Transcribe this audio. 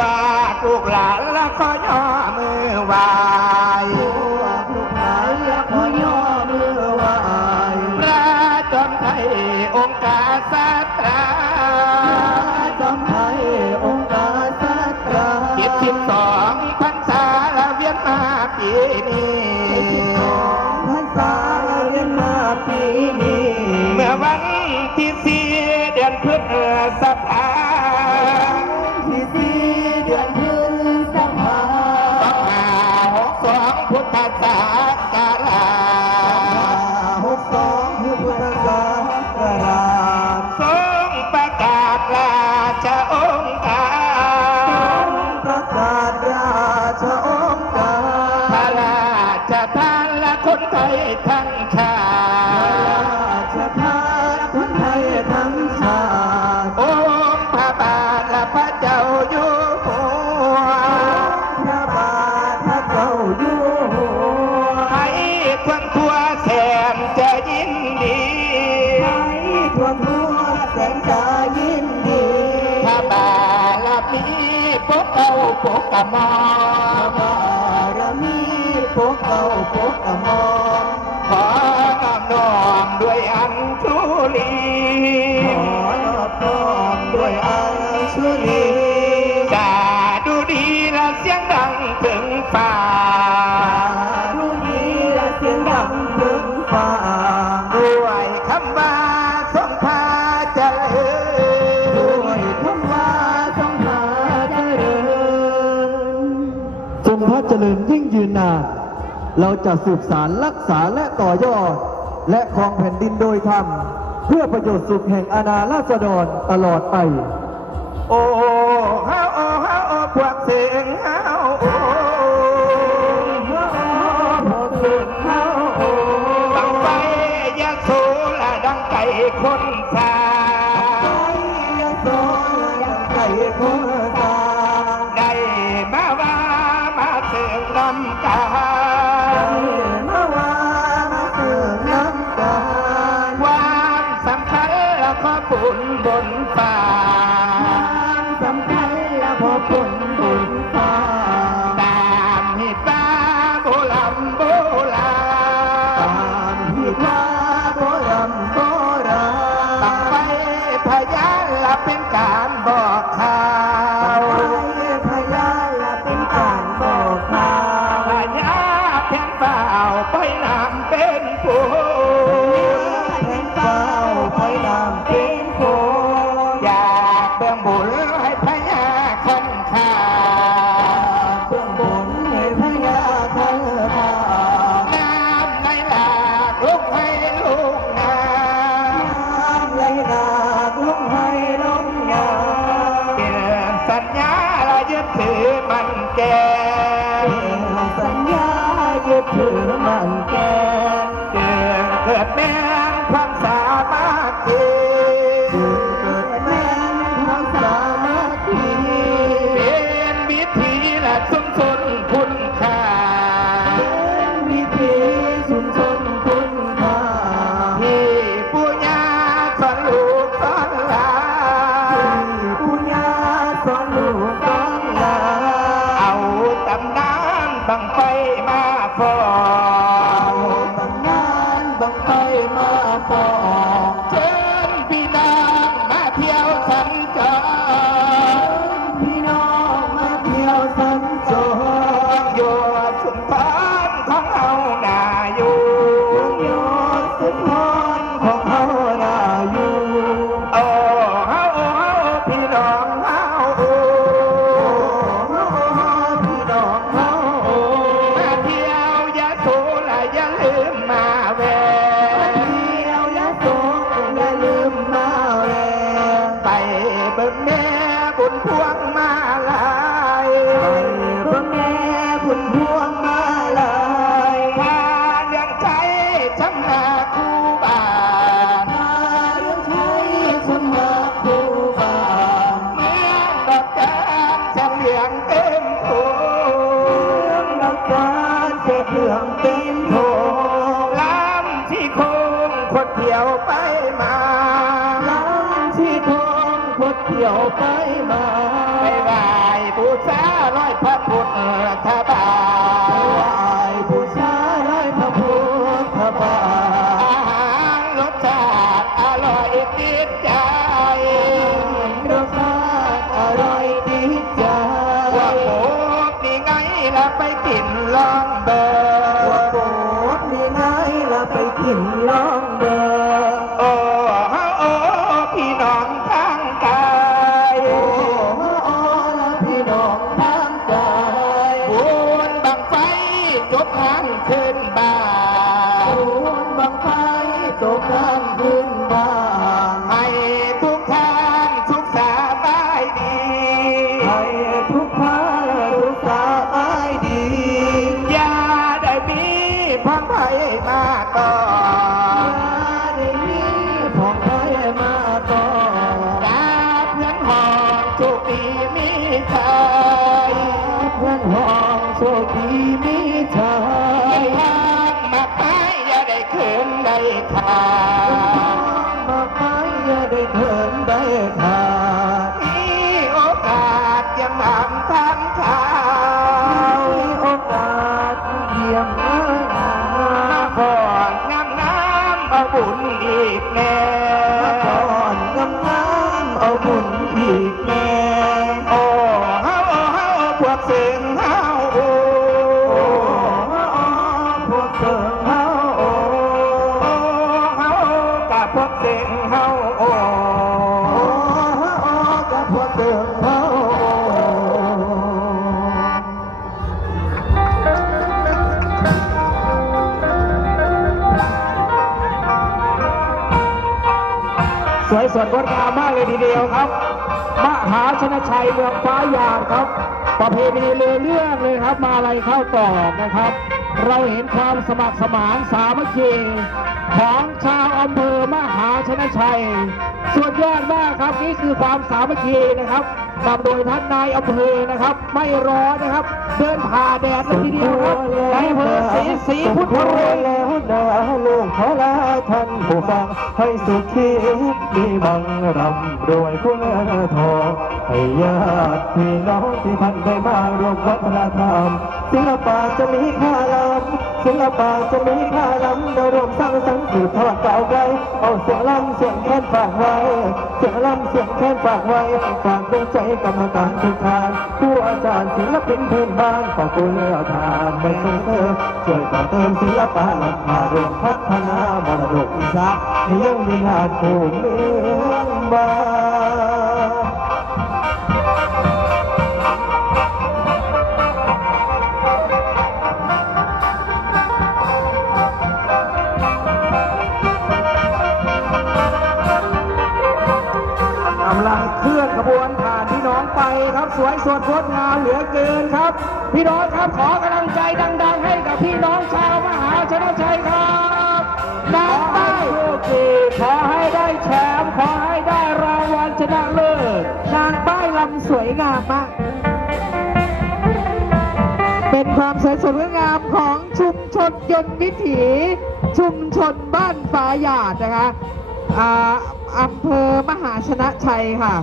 ว่าลูกหลานละก็ย่อมือไหวลูกหลานละก็ย่อมือไหวพระจอมไทยองค์กาสตราจอไทยองค์กาสตราเจ็ดสิบสองพรรษาละเวียนมาปีนี้ ท่วมหัวแสงตายินดีพระบารมีปกเอาปกกมอนพระบารมีปกเอาปกกมอนขอน้อมน้อมด้วยอันทุลีขอน้อมน้อมด้วยอันทุลีกา ริญยิ่งยืนนาน เราจะสืบสารรักษาและต่อยอด และครองแผ่นดินโดยธรรม เพื่อประโยชน์สุขแห่งอาณาราษฎรตลอดไป โอ้ฮาโอ้ฮาโอ้พวกเสียงฮาโอ้ ว่าโบรำโบราไปพยานละเป็นการบอกขาพยานละเป็นการบอกขาพยาเพียงเปล่าไปนำเป็นผู้เพียงเปล่าไปนำเป็น ญญาเรายึดถือมันแก่สัญญายึดถือมันแก่ บังไปมาฟอ คดเที่ยวไปมาไม่ไหวผู้สาวน้อยพระพุทธ ต คื สวยสดงดงามมากเลยทีเดียวครับ มหาชนชัยเมืองฟ้าหยาดครับ ประเพณีเรือเรื่องเลยครับ มาอะไรเข้าต่อนะครับ เราเห็นความสมัครสมานสามัคคีของชาวอำเภอมหาชนชัย สุดยอดมากครับนี่คือความสามัคคีนะครับ นำโดยท่านนายอำเภอนะครับ ไม่ร้อนนะครับ เดินผ่าแดดเลยทีเดียวครับในอำเภอศรีศรีพุทธเรศแล้วนะลูกขอลาท่านผู้ฟังให้สุขีมีบังรำรวยคุณทองให้ญาติพี่น้องที่ท่านได้มาร่วมวัฒนธรรมศิลปะจะมีค่า ศิลปะจะมีค่าลำได้รวมสร้างสรรค์สืบทอดเก่าไกลเอาเสียงลำเสียงแค้นฝากไว้ เสียงลำเสียงแค้นฝากไว้ฝากดวงใจกรรมการทุกท่านผู้อาจารย์ศิลปินพื้นบ้านขอบคุณเลือทานไปส่งเสริมช่วยต่อเติมศิลปะนำมารวมพัฒนามรดกอีสานให้ยังมีงานภูมิเมืองบ้าน ครับสวยสดงดงามเหลือเกินครับ พี่น้องครับขอกำลังใจดัง ๆ ให้กับพี่น้องชาวมหาชนชัยครับนางใต้โชคดีขอให้ได้แชมป์ขอให้ได้รางวัลชนะเลิศนางใต้ลำสวยงามมาก เป็นความสวยสดงดงามของชุมชนยนต์วิถีชุมชนบ้านฟ้าหยาดนะคะออำเภอมหาชนะชัยค่ะ